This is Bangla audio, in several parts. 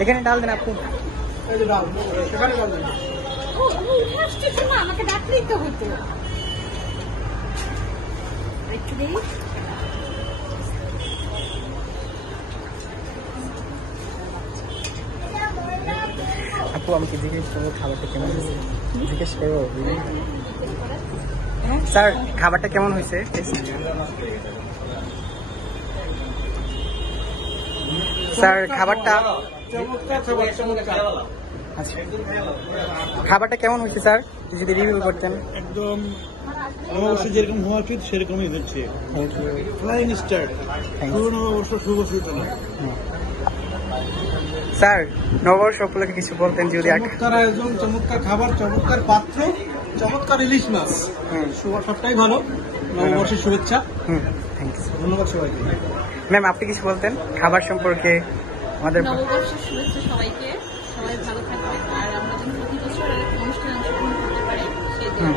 এখানে ডাল দেন আপু। আমাকে ডাকলেই তো হতো। আপু আমাকে জিজ্ঞেস করবো খাবারটা কেমন হয়েছে, জিজ্ঞেস করবো। স্যার খাবারটা কেমন হয়েছে? স্যার খাবারটা আচ্ছা, খাবারটা কেমন হয়েছে স্যার যদি রিভিউ করতেন? একদম নববর্ষে যেরকম হওয়া উচিত সেরকমই হচ্ছে। ফ্লাইং স্টার, শুভ নববর্ষ, শুভ সূচনা। স্যার নববর্ষ উপলক্ষে কিছু বলতেন যদি? চমৎকার আয়োজন, চমৎকার খাবার, চমৎকার পাত্র, চমৎকার ইলিশ মাছ, সবটাই ভালো। নববর্ষের শুভেচ্ছা। ধন্যবাদ সবাইকে। ম্যাম আপনি কিছু বলতেন খাবার সম্পর্কে? আমাদের নববর্ষের শুভেচ্ছা সবাইকে, সবাই ভালো থাকবে আর আমরা যেন প্রতি বছর অনুষ্ঠানে অংশগ্রহণ করতে পারি সেই জন্য।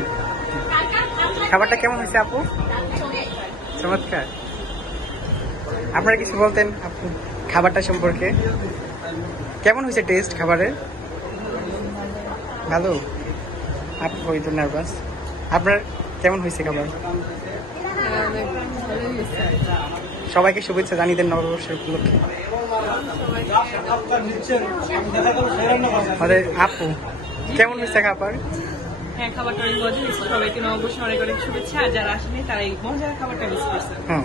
খাবারটা কেমন হয়েছে আপু? চমৎকার। আপনারা কিছু বলতেন আপু খাবারটা সম্পর্কে? কেমন হয়েছে টেস্ট খাবারের? ভালো। আপু ওই তো নার্ভাস। আপনার কেমন হয়েছে খাবার? সবাইকে শুভেচ্ছা জানিয়ে দেন নববর্ষের উপলক্ষে। আমাদের আপু কেমন হয়েছে খাবার? হ্যাঁ, খাবারটা অনেক মজা হয়েছে। সবাইকে নববর্ষে অনেক অনেক শুভেচ্ছা। আর যারা আসেনি তারা এই মজার খাবারটা মিস করছে। হ্যাঁ,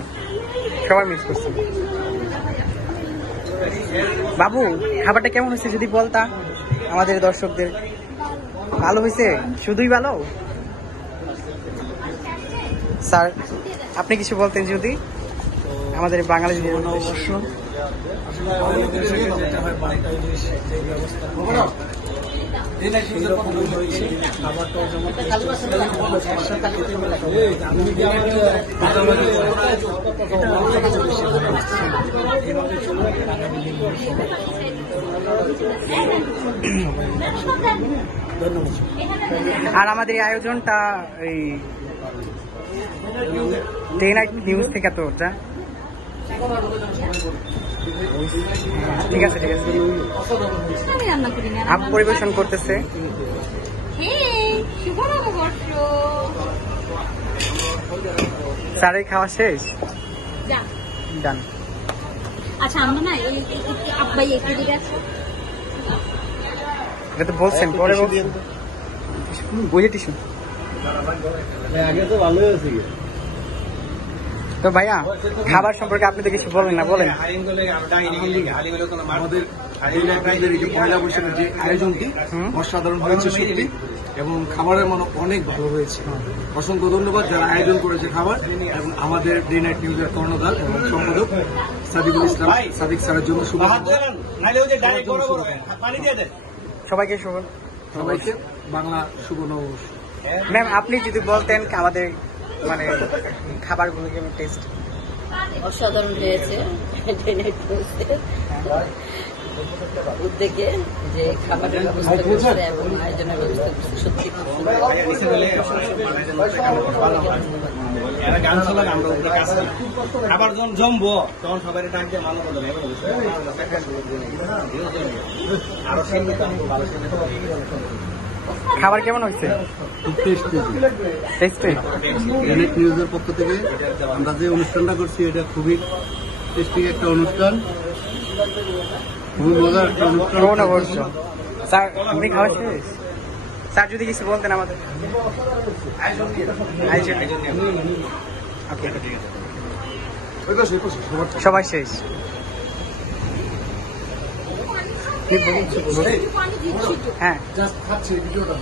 সবাই মিস করছে। বাবু খাবারটা কেমন হয়েছে যদি বলতা আমাদের দর্শকদের? ভালো হয়েছে, শুধুই ভালো? স্যার আপনি কিছু বলতেন যদি আমাদের বাঙালি নববর্ষ যেটা হয় বাড়িটা জিনিস যে ব্যবস্থা খাবারটাও আর আমাদের এই আয়োজনটা এই ডে নাইট নিউজ থেকে তো ওটা ঠিক আছে, ঠিক আছে। আপ পরিবেশন করতেছে। স্যারের খাওয়া শেষ? ডান। আচ্ছা আমরা না আব্বাই একটু দিকে আছে, এটা তো বলছেন পরে বলছেন। বুঝে টিস্যু আগে তো ভালোই আছে। তো ভাইয়া খাবার সম্পর্কে আপনি তো কিছু বলেন না, বলেন। আমাদের পয়লা বৈশাখের যে আয়োজনটি অসাধারণ হয়েছে সত্যি, এবং খাবারের মান অনেক ভালো হয়েছে। অসংখ্য ধন্যবাদ যারা আয়োজন করেছে খাবার, এবং আমাদের ডে নাইট নিউজের কর্ণধার এবং সম্পাদক সাদিকুল ইসলাম সাদিক স্যারের জন্য সবাইকে শুভ, সবাইকে বাংলা শুভ নববর্ষ। ম্যাম আপনি যদি বলতেন আমাদের মানে খাবারগুলো কেমন টেস্ট? অসাধারণ হয়েছে উদ্যোগে যে খাবারের ব্যবস্থা করছে এবং আয়োজনের ব্যবস্থা করছে, সত্যি খাবার যখন জমবো তখন সবাই ডাক দিয়ে মানব খাবার কেমন হয়েছে? খুব টেস্টি। টেস্টি। ডেনেট নিউজের পক্ষ থেকে আমরা যে অনুষ্ঠানটা করছি এটা খুবই টেস্টি একটা অনুষ্ঠান, খুবই মজার একটা অনুষ্ঠান। স্যার আপনি খাওয়া শেষ? স্যার যদি কিছু বলতেন আমাদের। সবাই শেষ? হ্যাঁ জাস্ট খাচ্ছি ভিডিওটা।